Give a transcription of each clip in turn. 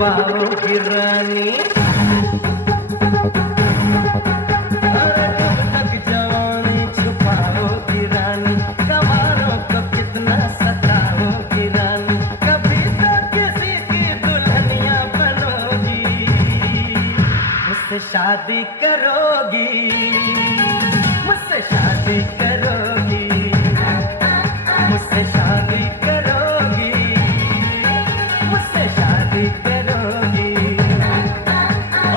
छुपाओगी रानी। अरे कब तक जवानी छुपाओगी रानी, कमारों को कितना सताओगी रानी, कभी तो किसी की दुल्हनिया बनोगी, मुझसे शादी करोगी, मुझसे शादी करोगी, मुझसे शादी करोगी, मुझसे शादी करोगी।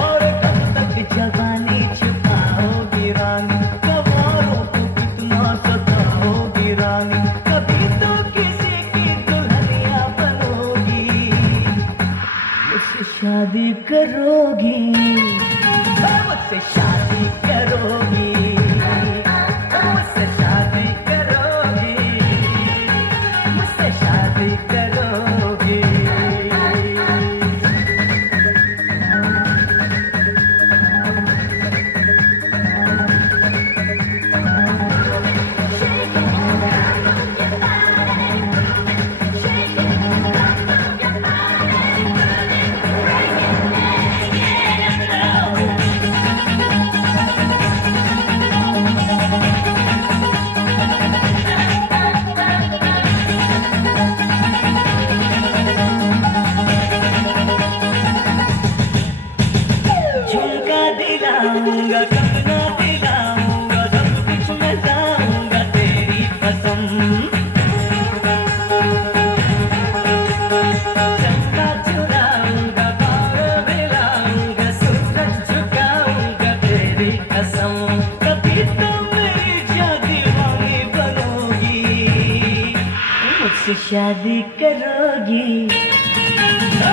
और कब तक जवानी छुपाओगी रानी, कमारों को कितना सताओगी रानी, कभी तो किसी की दुल्हनिया बनोगी, मुझसे शादी करोगी, मुझसे शादी करोगी, मुझसे शादी करोगी, मुझसे शादी करोगी। झुमका दिलाऊंगा, कंगना दिलाऊंगा, सब कुछ मैं जाऊंगा तेरी कसम। चंदा चुराऊंगा, बाहों मिलाऊंगा, सूरज झुकाऊंगा तेरी कसम। कभी तो मेरी शादी वाली बनोगी, मुझसे शादी करोगी,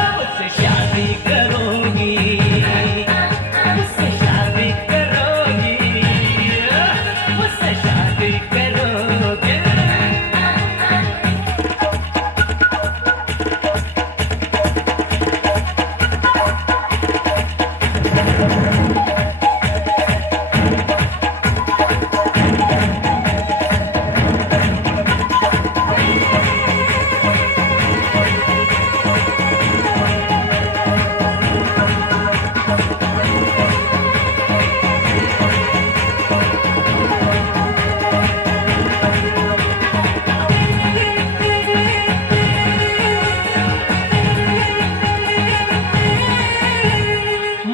मुझसे शादी करोगी, मुझसे शादी करोगी, मुझसे शादी करोगी।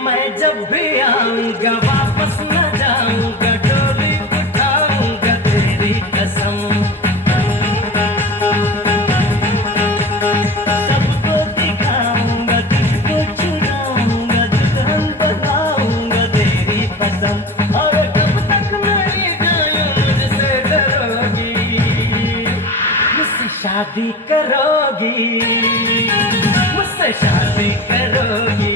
मैं जब भी आऊंगा वापस न जाऊंगा, डोली उठाऊंगा तेरी कसम। सबको दिखाऊंगा, तुझको चुराऊंगा, दुल्हन बनाऊंगा तेरी कसम। और कब तक मेरी जान मुझसे डरोगी, मुझसे शादी करोगी, मुझसे शादी करोगी,